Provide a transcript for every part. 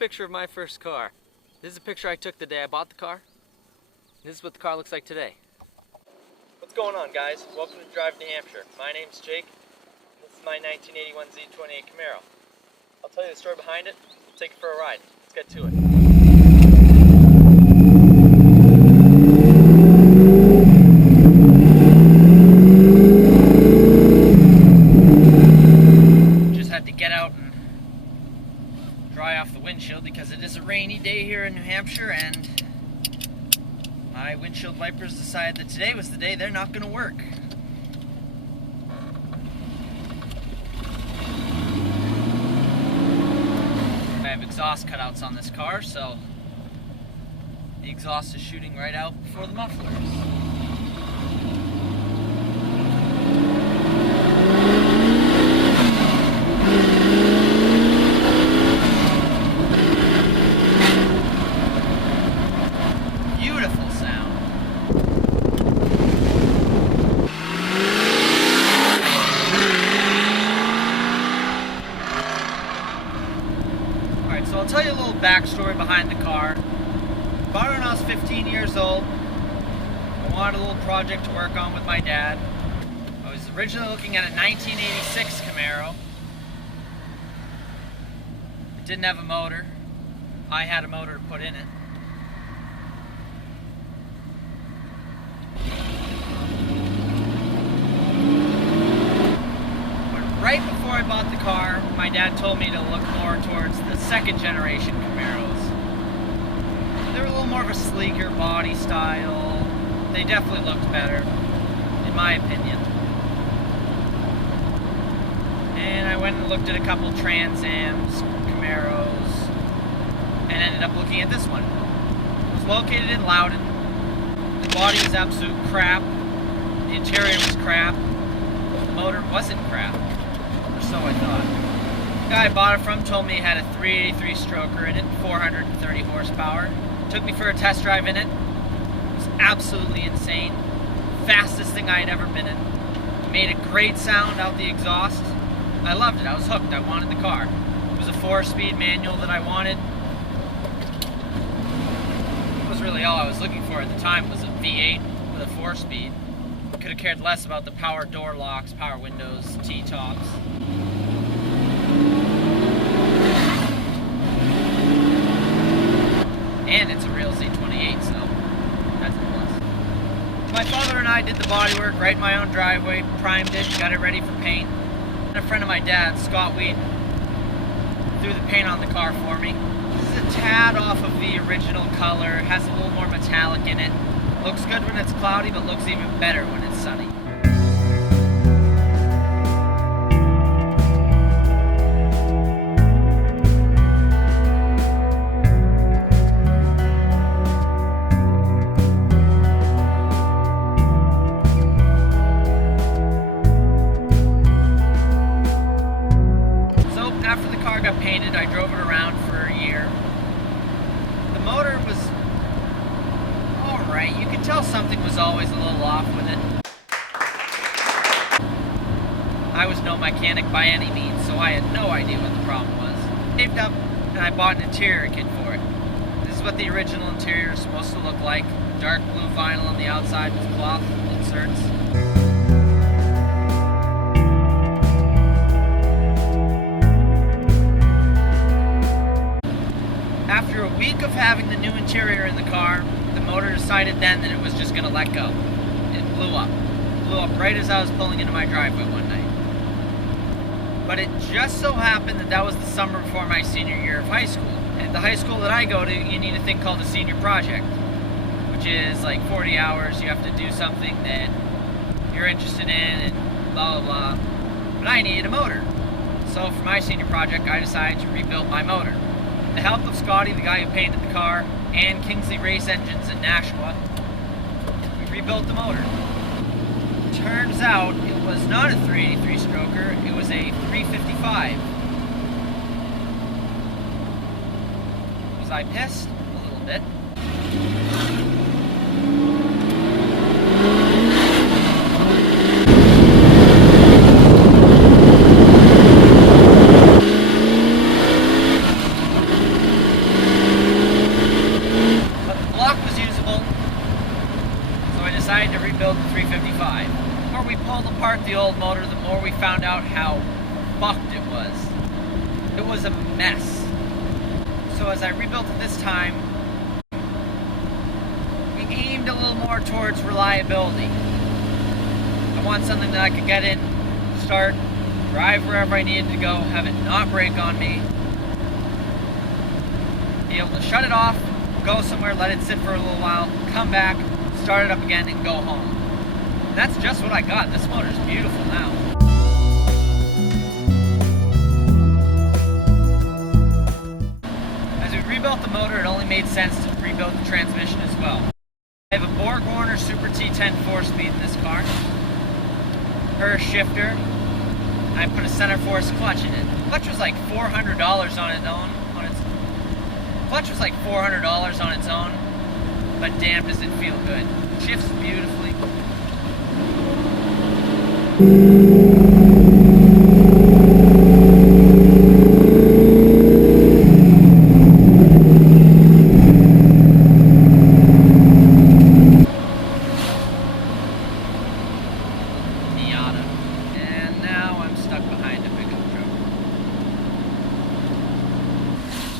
picture of my first car. This is a picture I took the day I bought the car. This is what the car looks like today. What's going on, guys? Welcome to Drive New Hampshire. My name's Jake. This is my 1981 Z28 Camaro. I'll tell you the story behind it. We'll take it for a ride. Let's get to it. Get out and dry off the windshield because it is a rainy day here in New Hampshire, and my windshield wipers decided that today was the day they're not going to work. I have exhaust cutouts on this car, so the exhaust is shooting right out before the mufflers. So I'll tell you a little backstory behind the car. Bought it when I was 15 years old. I wanted a little project to work on with my dad. I was originally looking at a 1986 Camaro. It didn't have a motor. I had a motor to put in it. Right before I bought the car, my dad told me to look more towards the second generation Camaros. They were a little more of a sleeker body style. They definitely looked better, in my opinion. And I went and looked at a couple Trans Ams, Camaros, and ended up looking at this one. It was located in Loudon. The body was absolute crap. The interior was crap. The motor wasn't crap. So I thought. The guy I bought it from told me it had a 383 stroker in it, 430 horsepower. Took me for a test drive in it. It was absolutely insane. Fastest thing I had ever been in. Made a great sound out the exhaust. I loved it. I was hooked. I wanted the car. It was a 4-speed manual that I wanted. It was really all I was looking for at the time was a V8 with a 4-speed. Could have cared less about the power door locks, power windows, T-tops. And it's a real Z28, so that's a plus. My father and I did the bodywork right in my own driveway, primed it, got it ready for paint. And a friend of my dad's, Scott Wheaton, threw the paint on the car for me. This is a tad off of the original color, has a little more metallic in it. Looks good when it's cloudy, but looks even better when it's sunny. So after the car got painted, I drove it around for a year. The motor was right. You could tell something was always a little off with it. I was no mechanic by any means, so I had no idea what the problem was. Saved up and I bought an interior kit for it. This is what the original interior is supposed to look like. Dark blue vinyl on the outside with cloth inserts. After a week of having the new interior in the car, the motor decided then that it was just going to let go. It blew up. It blew up right as I was pulling into my driveway one night. But it just so happened that that was the summer before my senior year of high school. And at the high school that I go to, you need a thing called a senior project, which is like 40 hours. You have to do something that you're interested in and blah, blah, blah. But I needed a motor. So for my senior project, I decided to rebuild my motor. With the help of Scotty, the guy who painted the car, and Kingsley Race Engines in Nashua, we rebuilt the motor. Turns out it was not a 383 stroker, it was a 355. Was I pissed? A little bit. I decided to rebuild the 355. The more we pulled apart the old motor, the more we found out how fucked it was. It was a mess. So as I rebuilt it this time, we aimed a little more towards reliability. I want something that I could get in, start, drive wherever I needed to go, have it not break on me, be able to shut it off, go somewhere, let it sit for a little while, come back, start it up again, and go home. And that's just what I got. This motor's beautiful now. As we rebuilt the motor, it only made sense to rebuild the transmission as well. I have a BorgWarner Super T10 4-speed in this car. Per shifter. I put a center force clutch in it. Clutch was like $400 on its own. Clutch was like $400 on its own, but damn does it feel good. Shifts beautifully.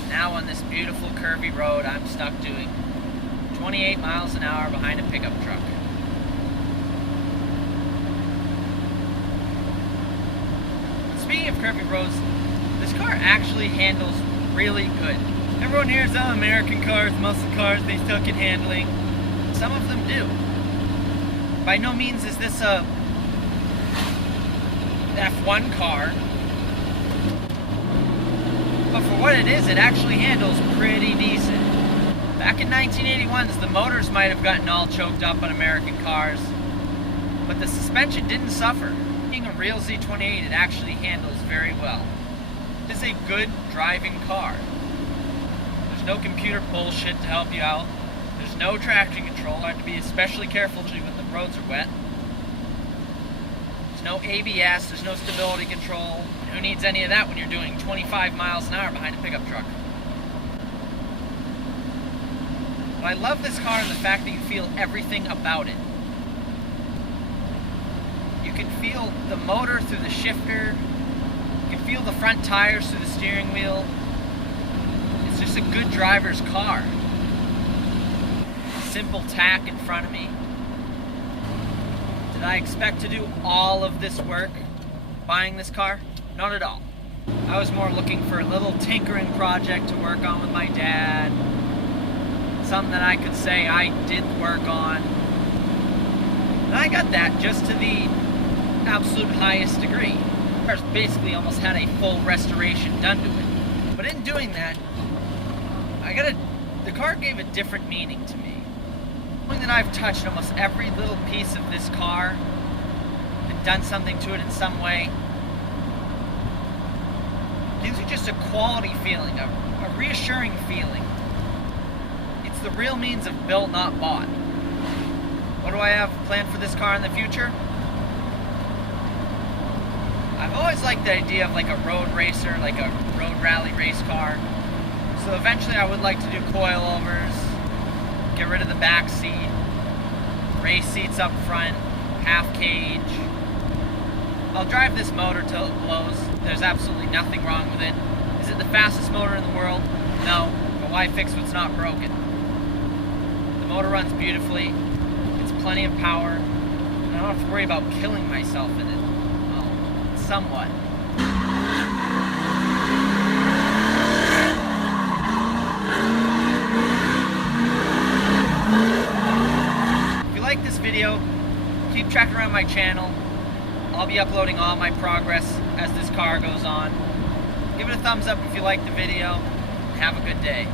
Now on this beautiful curvy road, I'm stuck doing 28 miles an hour behind a pickup truck. Speaking of curvy roads, this car actually handles really good. Everyone hears, oh, American cars, muscle cars, they suck at handling. Some of them do. By no means is this a F1 car. But for what it is, it actually handles pretty decent. Back in 1981, the motors might have gotten all choked up on American cars, but the suspension didn't suffer. Being a real Z28, it actually handles very well. It is a good driving car. There's no computer bullshit to help you out. There's no traction control. You have to be especially careful when the roads are wet. There's no ABS, there's no stability control. Who needs any of that when you're doing 25 miles an hour behind a pickup truck? But I love this car and the fact that you feel everything about it. You can feel the motor through the shifter. You can feel the front tires through the steering wheel. It's just a good driver's car. Simple tack in front of me. Did I expect to do all of this work buying this car? Not at all. I was more looking for a little tinkering project to work on with my dad. Something that I could say I did work on. And I got that just to the absolute highest degree. The car's basically almost had a full restoration done to it. But in doing that, the car gave a different meaning to me. Knowing that I've touched almost every little piece of this car and done something to it in some way, gives you just a quality feeling, a reassuring feeling. It's the real means of built, not bought. What do I have planned for this car in the future? I've always liked the idea of like a road racer, like a road rally race car. So eventually I would like to do coilovers, get rid of the back seat, race seats up front, half cage. I'll drive this motor till it blows. There's absolutely nothing wrong with it. Is it the fastest motor in the world? No, but why fix what's not broken? The motor runs beautifully. It's plenty of power. And I don't have to worry about killing myself in it. Well, somewhat. If you like this video, keep tracking around my channel. I'll be uploading all my progress as this car goes on. Give it a thumbs up if you like the video. Have a good day.